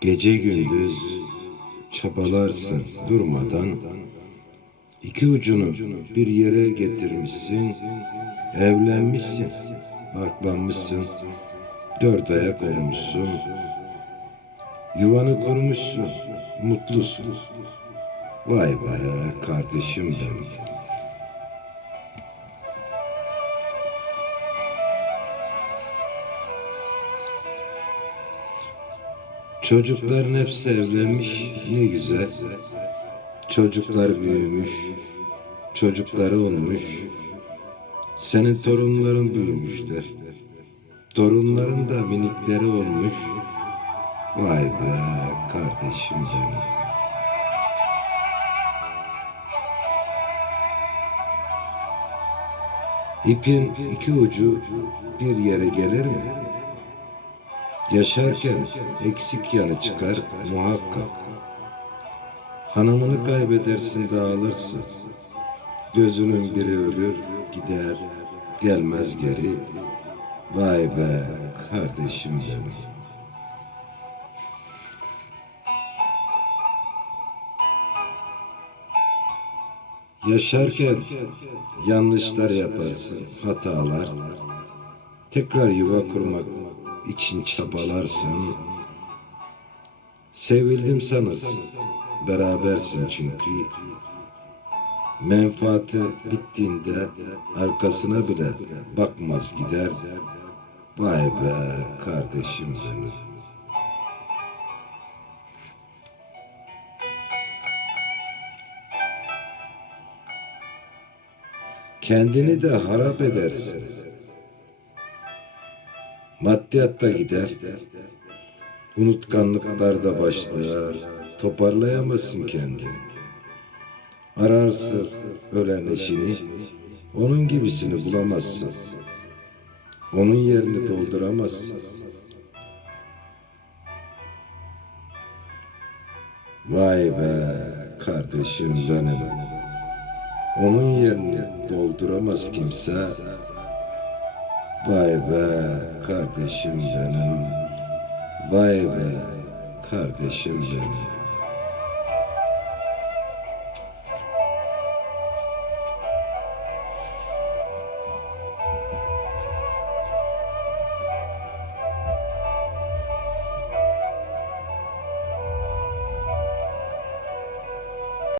Gece gündüz çabalarsın durmadan. İki ucunu bir yere getirmişsin. Evlenmişsin, aklanmışsın. Dört ayak olmuşsun. Yuvanı kurmuşsun, mutlusun. Vay be kardeşim benim. Çocukların hepsi evlenmiş, ne güzel. Çocuklar büyümüş, çocukları olmuş. Senin torunların büyümüşler. Torunların da minikleri olmuş. Vay be kardeşim benim. İpin iki ucu bir yere gelir mi? Yaşarken eksik yanı çıkar muhakkak. Hanımını kaybedersin dağılırsın. Gözünün biri ölür gider gelmez geri. Vay be kardeşim benim. Yaşarken yanlışlar yaparsın, hatalar. Tekrar yuva kurmak için çabalarsın. Sevildim sanırsın, berabersin çünkü. Menfaati bittiğinde arkasına bile bakmaz gider. Vay be kardeşim benim. Kendini de harap edersin. Maddiyatta gider. Unutkanlıklar da başlar. Toparlayamazsın kendini. Ararsın ölen eşini. Onun gibisini bulamazsın. Onun yerini dolduramazsın. Vay be kardeşim benim. Onun yerini dolduramaz kimse. Vay be kardeşim benim. Vay be kardeşim benim.